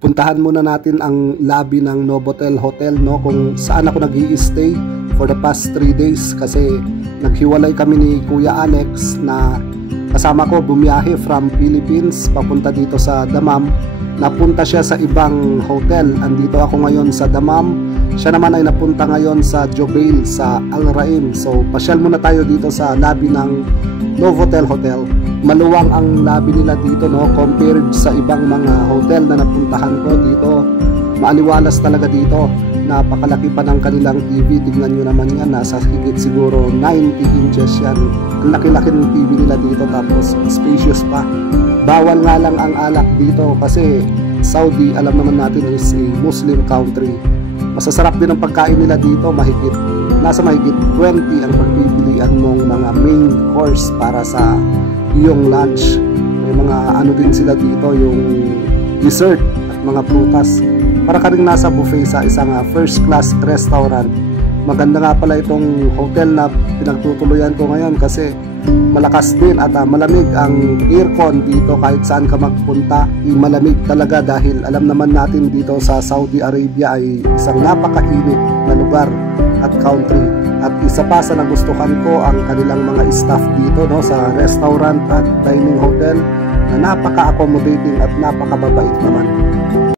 puntahan muna natin ang lobby ng Novotel Hotel, no, kung saan ako nag-i-stay for the past 3 days kasi naghiwalay kami ni Kuya Alex na kasama ko bumiyahe from Philippines papunta dito sa Dammam. Napunta siya sa ibang hotel. Andito ako ngayon sa Dammam. Siya naman ay napunta ngayon sa Jubail sa Al Rain. So pasyal muna tayo dito sa lobby ng Novotel Hotel. Maluwang ang lobby nila dito, no, compared sa ibang mga hotel na napuntahan ko dito. Maaliwalas talaga dito. Napakalaki pa ng kanilang TV. Tignan nyo naman yan, nasa higit siguro 90 inches yan. Ang laki-laki ng TV nila dito, tapos spacious pa. Bawal nga lang ang alak dito kasi Saudi, alam naman natin, is a Muslim country. Masasarap din ang pagkain nila dito. Nasa mahigit 20 ang pagpipilian mong mga main course para sa iyong lunch. May mga ano din sila dito, yung dessert at mga prutas. Para ka rin nasa buffet sa isang first class restaurant. Maganda nga pala itong hotel na pinagtutuluyan ko ngayon kasi malakas din at malamig ang aircon dito. Kahit saan ka magpunta, malamig talaga dahil alam naman natin dito sa Saudi Arabia ay isang napakainit na lugar at country. At isa pa sa nagustuhan ko ang kanilang mga staff dito, no, sa restaurant at dining hotel na napaka-accommodating at napakababait naman.